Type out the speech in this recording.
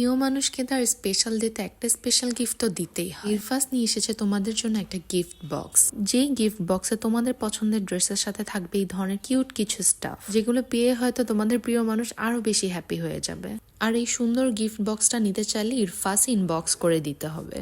প্রিয় মানুষকে তার স্পেশাল ডেতে একটা স্পেশাল গিফট তো দিতেই হয়। ইরফাস নিয়ে এসেছে তোমাদের জন্য একটা গিফট বক্স, যেই গিফট বক্সে তোমাদের পছন্দের ড্রেসের সাথে থাকবে এই ধরনের কিউট কিছু স্টাফ, যেগুলো পেয়ে হয়তো তোমাদের প্রিয় মানুষ আরো বেশি হ্যাপি হয়ে যাবে। আর এই সুন্দর গিফট বক্সটা নিতে চাইলে ইরফাস ইনবক্স করে দিতে হবে।